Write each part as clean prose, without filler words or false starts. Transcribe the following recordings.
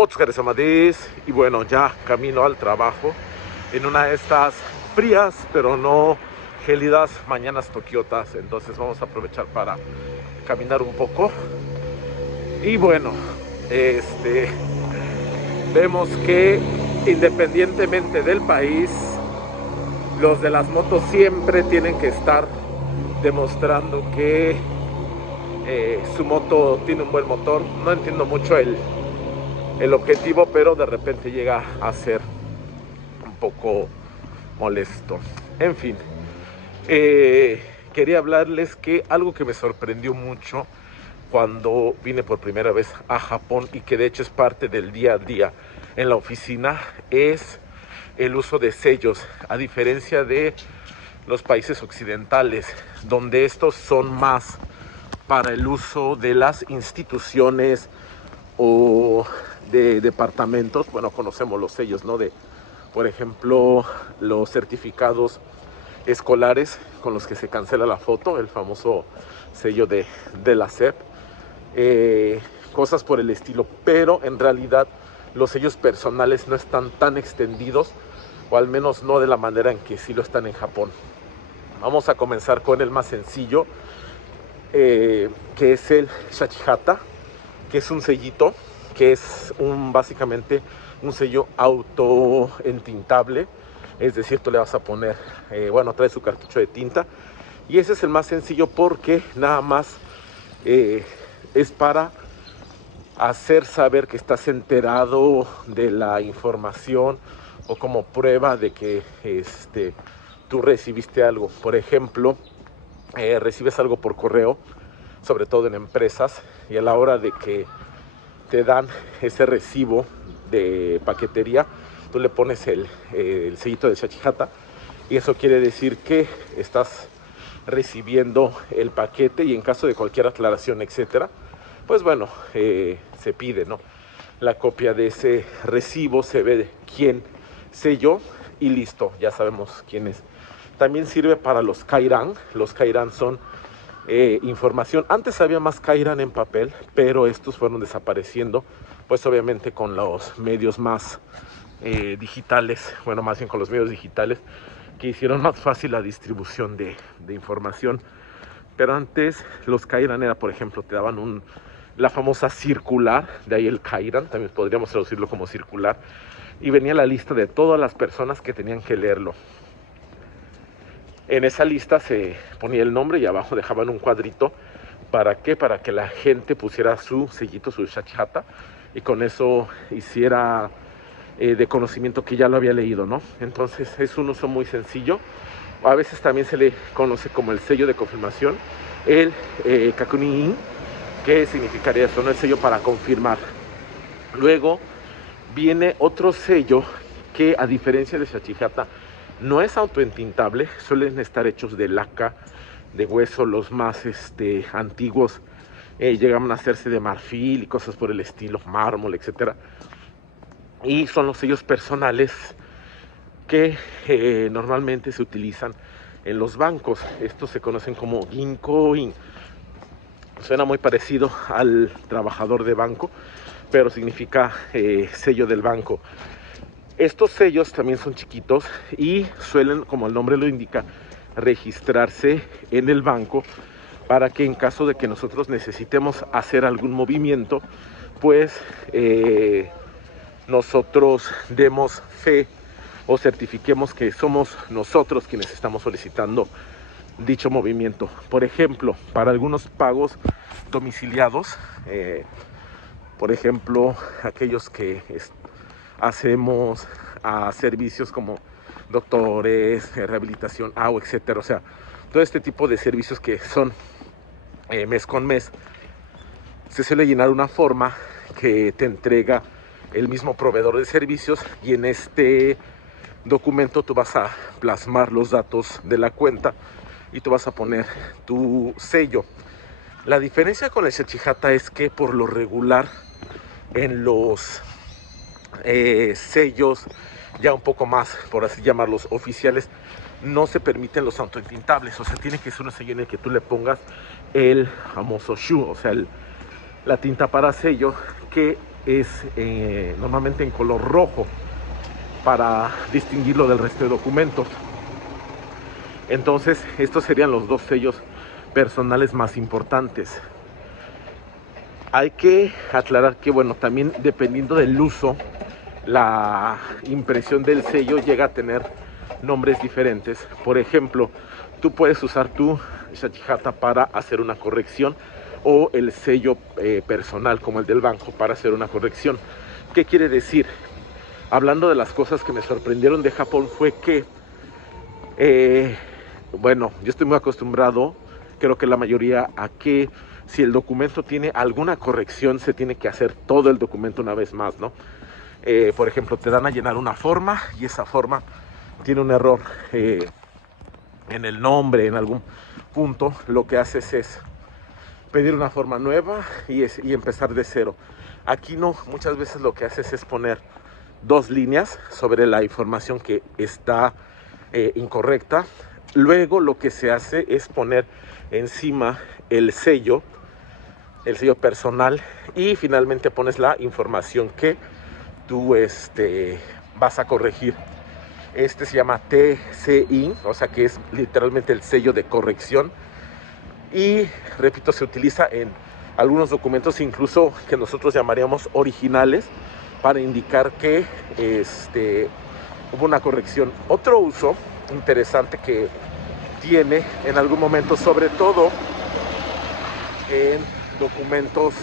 Óscar Amadís, y bueno, ya camino al trabajo en una de estas frías pero no gélidas mañanas tokiotas. Entonces vamos a aprovechar para caminar un poco. Y bueno, vemos que independientemente del país, los de las motos siempre tienen que estar demostrando que su moto tiene un buen motor. No entiendo mucho el objetivo, pero de repente llega a ser un poco molesto. En fin, quería hablarles que algo que me sorprendió mucho cuando vine por primera vez a Japón, y que de hecho es parte del día a día en la oficina, es el uso de sellos, a diferencia de los países occidentales, donde estos son más para el uso de las instituciones o de departamentos. Bueno, conocemos los sellos, ¿no? De, por ejemplo, los certificados escolares con los que se cancela la foto, el famoso sello de la SEP, cosas por el estilo. Pero en realidad los sellos personales no están tan extendidos, o al menos no de la manera en que sí lo están en Japón. Vamos a comenzar con el más sencillo, que es el Shachihata, que es un sellito, que es básicamente un sello autoentintable. Es decir, tú le vas a poner, bueno, trae su cartucho de tinta, y ese es el más sencillo porque nada más es para hacer saber que estás enterado de la información, o como prueba de que tú recibiste algo. Por ejemplo, recibes algo por correo, sobre todo en empresas, y a la hora de que te dan ese recibo de paquetería, tú le pones el sellito de Shachihata, y eso quiere decir que estás recibiendo el paquete, y en caso de cualquier aclaración, etcétera, pues bueno, se pide, ¿no?, la copia de ese recibo, se ve quién selló y listo, ya sabemos quién es. También sirve para los kairan. Los kairan son información. Antes había más kairan en papel, pero estos fueron desapareciendo, pues obviamente con los medios más digitales, bueno, más bien con los medios digitales, que hicieron más fácil la distribución de información. Pero antes los kairan era, por ejemplo, te daban la famosa circular, de ahí el kairan, también podríamos traducirlo como circular, y venía la lista de todas las personas que tenían que leerlo. En esa lista se ponía el nombre y abajo dejaban un cuadrito. ¿Para qué? Para que la gente pusiera su sellito, su Shachihata, y con eso hiciera de conocimiento que ya lo había leído, ¿no? Entonces es un uso muy sencillo. A veces también se le conoce como el sello de confirmación, el Kakuni-in, que significaría eso, ¿no?, el sello para confirmar. Luego viene otro sello que, a diferencia de Shachihata, no es autoentintable. Suelen estar hechos de laca, de hueso. Los más antiguos llegan a hacerse de marfil y cosas por el estilo, mármol, etcétera. Y son los sellos personales que normalmente se utilizan en los bancos. Estos se conocen como ginko-in. Suena muy parecido al trabajador de banco, pero significa sello del banco. Estos sellos también son chiquitos y suelen, como el nombre lo indica, registrarse en el banco, para que en caso de que nosotros necesitemos hacer algún movimiento, pues nosotros demos fe o certifiquemos que somos nosotros quienes estamos solicitando dicho movimiento. Por ejemplo, para algunos pagos domiciliados, por ejemplo, aquellos que hacemos a servicios como doctores, rehabilitación, agua, etcétera. O sea, todo este tipo de servicios que son mes con mes, se suele llenar una forma que te entrega el mismo proveedor de servicios, y en este documento tú vas a plasmar los datos de la cuenta y tú vas a poner tu sello. La diferencia con el Shachihata es que, por lo regular, en los sellos ya un poco más, por así llamarlos, oficiales, no se permiten los autoentintables. O sea, tiene que ser un sello en el que tú le pongas el famoso shu, o sea, la tinta para sello, que es normalmente en color rojo para distinguirlo del resto de documentos. Entonces estos serían los dos sellos personales más importantes. Hay que aclarar que, bueno, también dependiendo del uso, la impresión del sello llega a tener nombres diferentes. Por ejemplo, tú puedes usar tu Shachihata para hacer una corrección, o el sello personal como el del banco para hacer una corrección. ¿Qué quiere decir? Hablando de las cosas que me sorprendieron de Japón, fue que bueno, yo estoy muy acostumbrado, creo que la mayoría, a que si el documento tiene alguna corrección, se tiene que hacer todo el documento una vez más, ¿no? Por ejemplo, te dan a llenar una forma y esa forma tiene un error en el nombre, en algún punto. Lo que haces es pedir una forma nueva y empezar de cero. Aquí no, muchas veces lo que haces es poner dos líneas sobre la información que está incorrecta. Luego lo que se hace es poner encima el sello personal, y finalmente pones la información que tú vas a corregir. Este se llama TCI, o sea que es literalmente el sello de corrección, y repito, se utiliza en algunos documentos incluso que nosotros llamaríamos originales, para indicar que hubo una corrección. Otro uso interesante que tiene en algún momento, sobre todo en documentos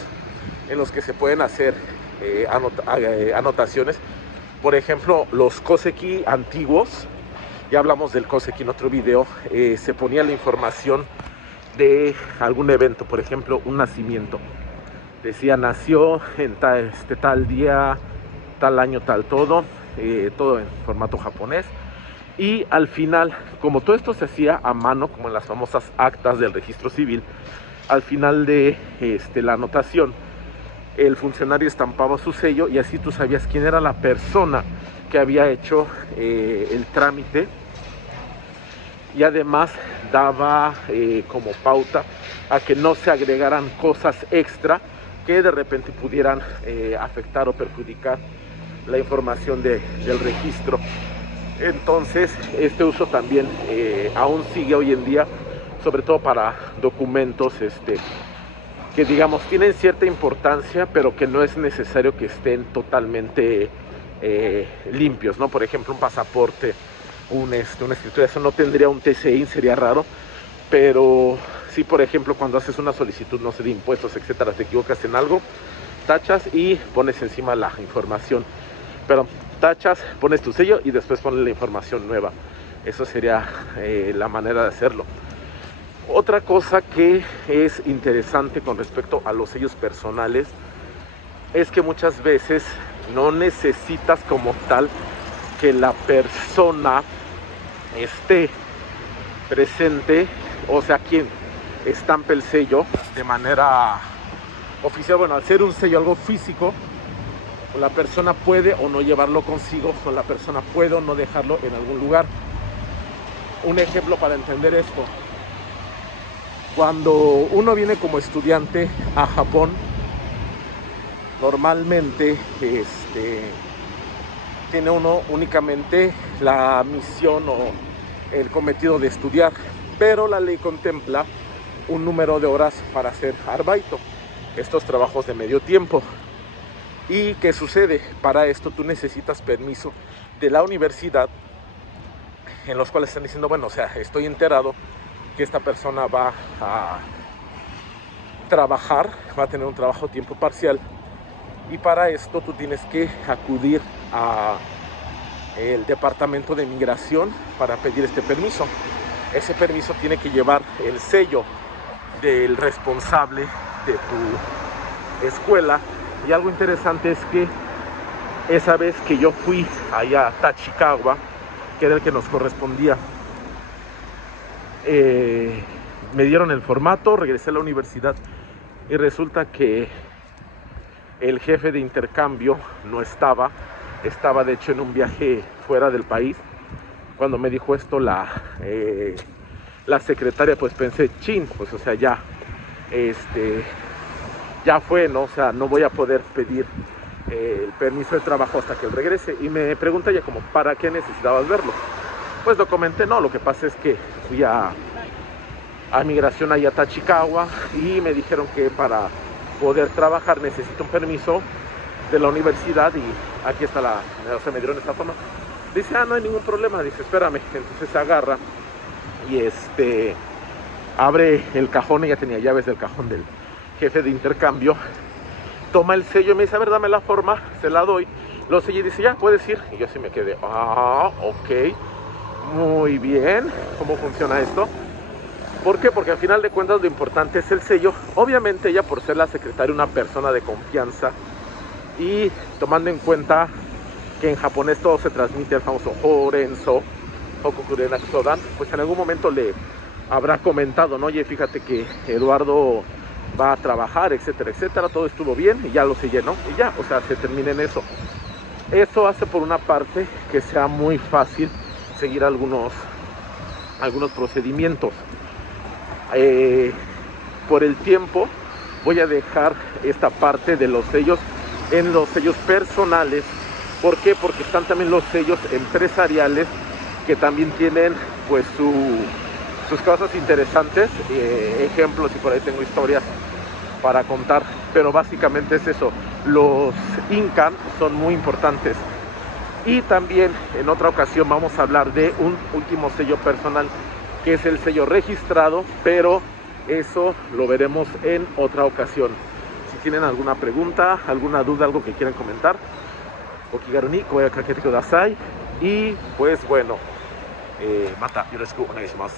en los que se pueden hacer anotaciones, por ejemplo, los koseki antiguos, ya hablamos del koseki en otro video, se ponía la información de algún evento, por ejemplo, un nacimiento. Decía, nació en tal día, tal año, tal todo en formato japonés. Y al final, como todo esto se hacía a mano, como en las famosas actas del registro civil, al final de la anotación, el funcionario estampaba su sello, y así tú sabías quién era la persona que había hecho el trámite, y además daba como pauta a que no se agregaran cosas extra que de repente pudieran afectar o perjudicar la información del registro. Entonces este uso también aún sigue hoy en día, sobre todo para documentos que, digamos, tienen cierta importancia, pero que no es necesario que estén totalmente limpios, ¿no? Por ejemplo, un pasaporte, una escritura, eso no tendría un TCI, sería raro. Pero sí, por ejemplo, cuando haces una solicitud, no sé, de impuestos, etcétera, te equivocas en algo, tachas y pones encima la información. Pero tachas, pones tu sello y después pones la información nueva. Eso sería la manera de hacerlo. Otra cosa que es interesante con respecto a los sellos personales es que muchas veces no necesitas como tal que la persona esté presente, o sea, quien estampe el sello de manera oficial. Bueno, al ser un sello algo físico, la persona puede o no llevarlo consigo, o la persona puede o no dejarlo en algún lugar. Un ejemplo para entender esto: cuando uno viene como estudiante a Japón, normalmente tiene uno únicamente la misión o el cometido de estudiar, pero la ley contempla un número de horas para hacer arbaito, estos trabajos de medio tiempo. ¿Y qué sucede? Para esto tú necesitas permiso de la universidad, en los cuales están diciendo, bueno, o sea, estoy enterado que esta persona va a trabajar, va a tener un trabajo a tiempo parcial, y para esto tú tienes que acudir a el departamento de migración para pedir este permiso. Ese permiso tiene que llevar el sello del responsable de tu escuela. Y algo interesante es que esa vez que yo fui allá a Tachikawa, que era el que nos correspondía, me dieron el formato, regresé a la universidad y resulta que el jefe de intercambio no estaba de hecho en un viaje fuera del país. Cuando me dijo esto la secretaria, pues pensé, chin, pues o sea, ya fue, ¿no? O sea, no voy a poder pedir el permiso de trabajo hasta que él regrese. Y me pregunta ella como, ¿para qué necesitabas verlo? Pues lo comenté, no, lo que pasa es que fui a migración allá a Tachikawa y me dijeron que para poder trabajar necesito un permiso de la universidad y aquí está o sea, me dieron esta forma. Dice, no hay ningún problema, dice, espérame. Entonces se agarra y abre el cajón, ella tenía llaves del cajón del jefe de intercambio, toma el sello y me dice, a ver, dame la forma, se la doy, lo sella y dice, ya, puedes ir. Y yo así me quedé, ok, muy bien, ¿cómo funciona esto? ¿Por qué? Porque al final de cuentas lo importante es el sello. Obviamente ella, por ser la secretaria, una persona de confianza, y tomando en cuenta que en japonés todo se transmite al famoso Horenso, Hokukurenak Sodan, pues en algún momento le habrá comentado, ¿no? Oye, fíjate que Eduardo va a trabajar, etcétera, etcétera, todo estuvo bien y ya lo sellé, ¿no? Y ya, o sea, se termina en eso. Eso hace por una parte que sea muy fácil seguir algunos procedimientos. Por el tiempo voy a dejar esta parte de los sellos en los sellos personales. ¿Por qué? Porque están también los sellos empresariales que también tienen pues sus cosas interesantes, ejemplos, y por ahí tengo historias para contar, pero básicamente es eso. Los Incan son muy importantes. Y también en otra ocasión vamos a hablar de un último sello personal, que es el sello registrado, pero eso lo veremos en otra ocasión. Si tienen alguna pregunta, alguna duda, algo que quieran comentar, Okigaru ni koe kakete kudasai. Y pues bueno, mata yoroshiku onegai shimasu.